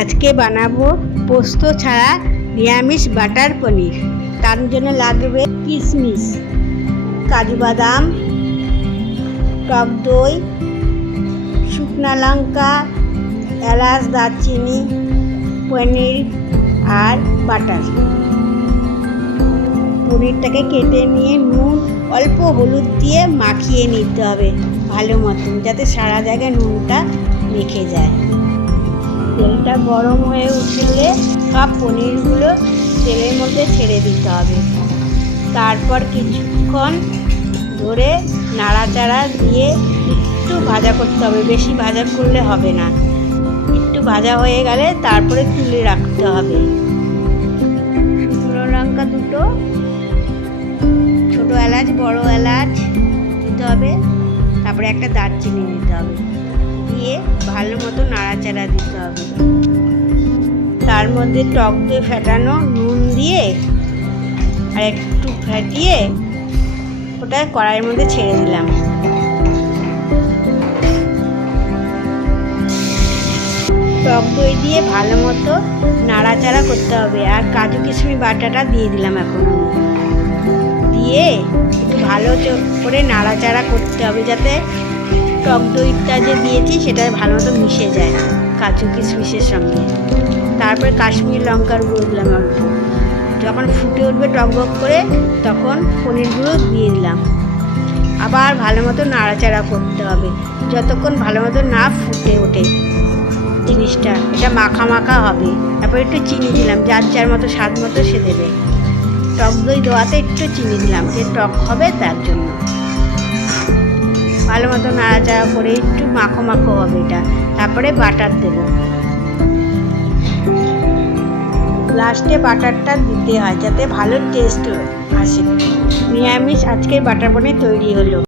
আজকে বানাবো পোস্ত ছাড়া নিরামিষ বাটার পনির। তার জন্য লাগবে কিশমিশ, কাজু বাদাম, টক দই, শুকনো লঙ্কা, এলাচ, দারচিনি, পনির আর বাটার। পনিরটাকে কেটে নিয়ে নুন অল্প হলুদ দিয়ে মাখিয়ে নিতে হবে ভালো মতন, যাতে সারা জায়গায় নুনটা মেখে যায়। তেলটা গরম হয়ে উঠলে সব পনিরগুলো তেলের মধ্যে ছেড়ে দিতে হবে। তারপর কিছুক্ষণ ধরে নাড়াচাড়া দিয়ে একটু ভাজা করতে হবে, বেশি ভাজা করলে হবে না। একটু ভাজা হয়ে গেলে তারপরে তুলে রাখতে হবে। শুকনো লঙ্কা দুটো, ছোটো এলাচ, বড় এলাচ দিতে হবে। তারপরে একটা দারচিনি দিতে হবে, দিয়ে ভালো মতো নাড়াচাড়া দিতে হবে। তার মধ্যে টক দই ফেটানো নুন দিয়ে আর একটু ফেটিয়ে ওটা কড়াইয়ের মধ্যে ছেড়ে দিলাম। টক দই দিয়ে ভালো মতো নাড়াচাড়া করতে হবে। আর কাজু কিশমিশ বাটাটা দিয়ে দিলাম এখন, দিয়ে একটু ভালো করে নাড়াচাড়া করতে হবে, যাতে টক দইটা যে দিয়েছি সেটা ভালো মতো মিশে যায় কাজু কিশমিশের সঙ্গে। তারপরে কাশ্মীরি লঙ্কার গুঁড়ো দিলাম অল্প। যখন ফুটে উঠবে টকবক করে, তখন পনিরগুলো দিয়ে দিলাম। আবার ভালো মতো নাড়াচাড়া করতে হবে যতক্ষণ ভালো মতো না ফুটে ওঠে জিনিসটা, এটা মাখা মাখা হবে। তারপর একটু চিনি দিলাম, যার যার মতো স্বাদ মতো সে দেবে। টক দই দেওয়াতে একটু চিনি দিলাম, যে টক হবে তার জন্য। ভালো মতো নাড়াচাড়া করে একটু মাখো মাখো হবে এটা। তারপরে বাটার দেব, লাস্টে বাটারটা দিতে হয় যাতে ভালো টেস্ট আসে। নিরামিষ আজকের বাটার পনির তৈরি হলো।